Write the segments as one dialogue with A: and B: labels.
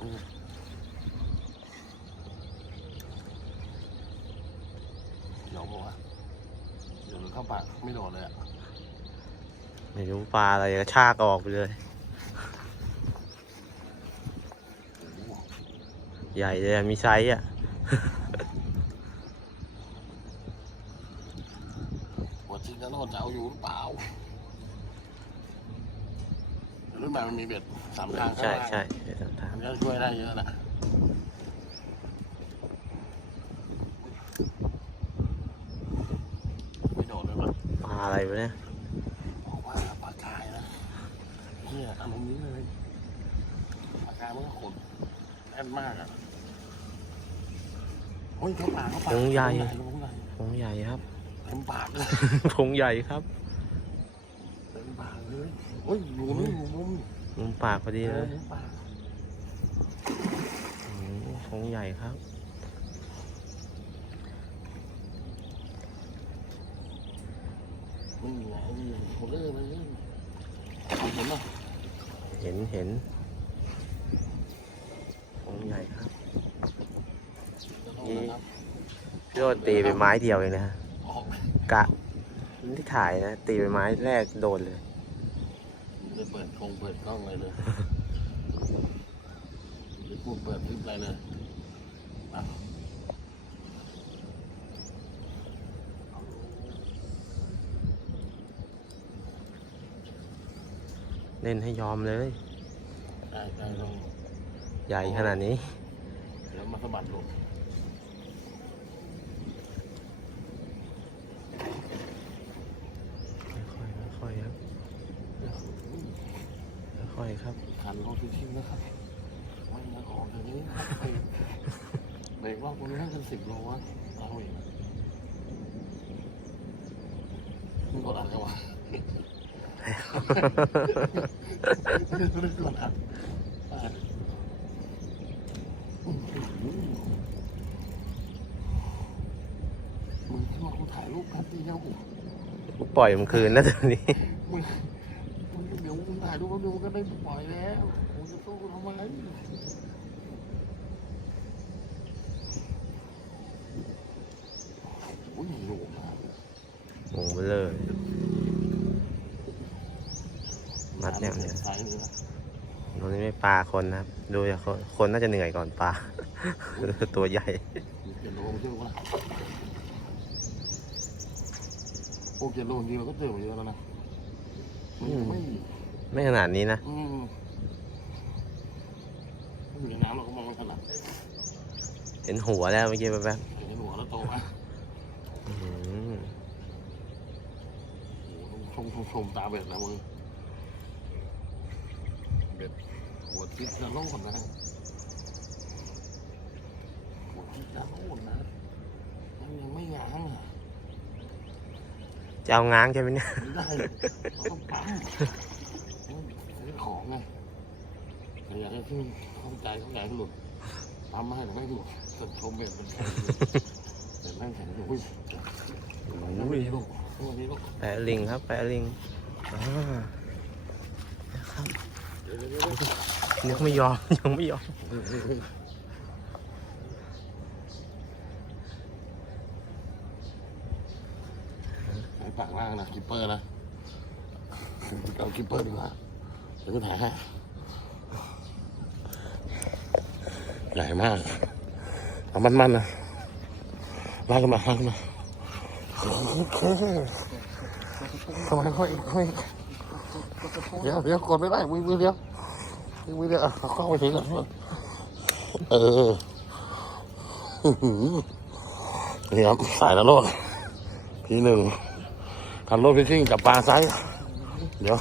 A: เนี่ยเดี๋ยวบอกว่าเดี๋ยวมันเข้าปากไม่โดนเลยอะ
B: ไม่รู้ปลาอะไรกระชากออกไปเลย ใหญ่เลยอะมีไซส์อะ
A: หัวจริงแล้วเราจะเอาอยู่หรือเปล่ารุ่นใหม่มันมีเบ็ดสามทางข้าง
B: ใช่
A: ล่าง
B: ใช่ เดี๋ยวต้องถาม
A: มันก็ช่วยได้เยอะนะไม่โดนเลยมั้ย
B: ปลาอะไรวะเนี่ย
A: บอกว่าปลากายนะเนี่ยอารมณ์นี้เลยปลากายมันก็ขดแน่นมากอะโอ้ยเข้าปากเข้าปาก
B: ผงใหญ่
A: ผงใหญ่
B: ผงใหญ่ครับ
A: เต็มปากเลย
B: ผงใหญ่ครับ
A: เต็มปากเลยโอ้ยอยู่นี่อยู่มุม
B: มุมปากพอดีเลย
A: มุมปาก
B: อืมผ งใหญ่ครับ
A: นี่ไงผมเลิกเลยเห็นไหม
B: เห็นเห็นผงใหญ่ครับ
A: นี่นะครับ
B: พี่โรดตีไปไม้เดียวเองนะฮะ
A: ออก
B: กะที่ถ่ายนะ ตีไปไม้แรกโดนเลย
A: เลยเปิดคงเปิดกล้องเลยเลยหรือพูดเปิดคลิปอะไรเลยอะ
B: เล่นให้ยอมเลย
A: ได้ได้ลง
B: ใหญ่ขนาดนี้
A: เดี๋ยวมาสะบัดลง
B: ค่อยๆค่อยๆครับค่อยๆครับ
A: ขันลงชิวๆนะครับไม่งั้นออกอย่างนี้นะครับ เบรกเบรกรอบนี้ให้กันสิบโลวะเอาอีกมึงกดอัดกันวะไม่ได้กดอัดอะอื้อหือมึงขึ้นมากูถ่ายรูปแป๊บเดียว
B: ปล่อยมันคืนนะตัวนี้
A: มึงมึงเดี๋ยวมึงถ่ายรูปแป๊บเดียวมึงก็ได้ปล่อยแล้วมึงจะสู้กูทำไมโอ้ยโหมาก
B: งงไปเลยมัดเนี่ยเนี่ย
A: สายนี้นะ
B: ตรงนี้ไม่ปลาคนนะครับ ดูจากคนคนน่าจะเหนื่อยก่อนปลา ตัวใหญ่
A: มีเกียร์โลเชื่อว่าโอ้เกียร์โลจริงเราก็เจอมาเยอะแล้วนะไม่
B: อืม
A: ไม่
B: ไม่ขนาดนี้นะ
A: อืมไม่อยู่ในน้ำเราก็มองไม่ถนัด
B: เห็นหัวแล้วเมื่อกี้แป๊บ
A: เห็นหัวแล้วโตอะ
B: ๆอื้อหือ
A: โอ้โหชมตาเบ็ดนะมึงเบ็ดหัวทิศจะโลดนะหัวทิศจะโลดนะมันยังไม่ง้างอะ
B: จะเอาง้างใช่ไหมเนี่ย
A: ไม่ได้ต้องปั๊มซื้อของไงอยากให้ขึ้นเข้าใจเข้าใจหลุดปั๊มาให้แต่ไม่หลุดจนชมเบ็ดมันแข็งเบ็ดแม่งแข็งอยู่อุ้ย
B: อุ้ย
A: ลูก
B: แปะลิงครับ แปะลิงอ่านะครับ
A: เดี๋ยวเดี๋ยวเดี๋ยว
B: ยังไม่ยอม ยังไม่ยอม
A: ไอปากล่างนะกิปเปอร์นะเอากิปเปอร์ดีกว่าเดี๋ยวก็ถ่ายให้ใหญ่มากเอามันๆนะลากขึ้นมาลากขึ้นมา ทำไมค่อยค่อยเดี๋ยวเดี๋ยวกดไม่ได้มือมือเดียวมือเดียวเอาเข้าไปถึงก่อนเออนี่ครับสายนรกทีหนึ่งคันรถพิชิ่งกับปลาไซส์เดี๋ยว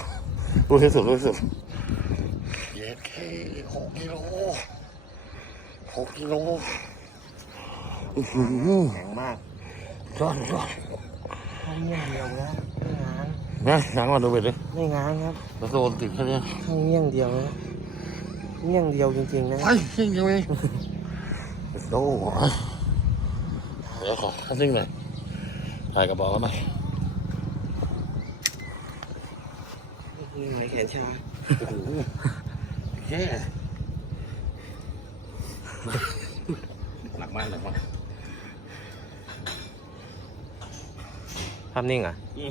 A: รู้ที่สุดรู้ที่สุดเย็ดเคหกกิโลหกกิโล
B: แข็งมาก
A: ยอดยอด
B: ไม่เงี้ยงเดียวนะไม่ง้าง
A: นะยังมาดูเบ็ดดิ
B: ไม่ง้างครับ
A: แล้วโดนติดแค่เนี้ย
B: แค่เงี้ยงเดียวนะเงี้ยงเดียวจริงๆนะ
A: ไปชิ่งยังไงโอ้โหเดี๋ยวขอชิ่งหน่อยถ่ายกระบอกกันหน่อย
B: นี่ไงแขนชา
A: โอ้โหแค่หนักมากหนักมาก
B: ภาพนิ่งอะ
A: อื